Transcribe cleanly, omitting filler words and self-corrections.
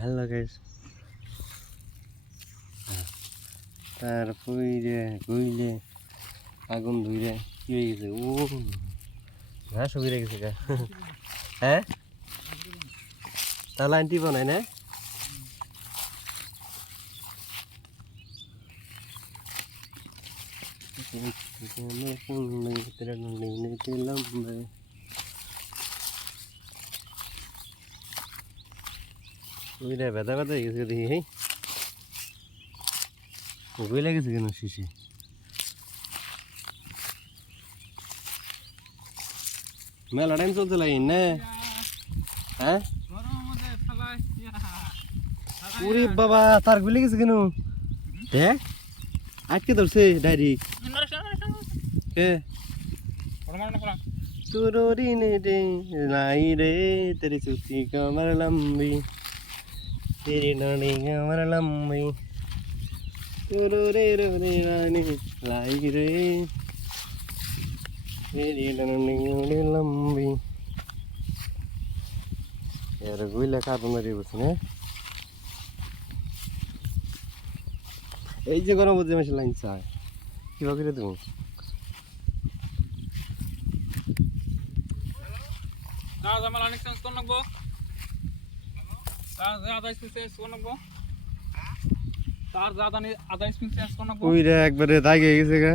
Hello guys. তার পুইরে গুইলে আগুন ধুইরে কি হয়ে গেছে? ও ঘাস উগিরে গেছে গা। হ্যাঁ তা লাইন টিপ নাই না? ওইটা ব্যথা ব্যথা হয়ে গেছে দেখি। গইলা গেছে কেন শিশি? মেলা টাইম চলতে লাগে না? হ্যাঁ ওরে বাবা তার গলে গেছে কেন? দেখ আটকে ধরছে ডাইরেক্ট। কে তোরি নে রে লাই রে তেরি চুতি কমর লম্বি তেরি নানি কমর লম্বি তোরো রে রে রানী লাই রে তেরি নানি কমর লম্বি यार গুইলা কাঁদন মারি বসে না এই যে গরম বুঝে মাসে লাইন চায় কি ভাবে রে তুমি না জামাল অনেক চেঞ্জ কোন নাকবো তার আধা স্পিড চেঞ্জ কোন নাকবো তার আধা স্পিড চেঞ্জ কোন নাকবো ওইটা একবারে দাগে গেছে গা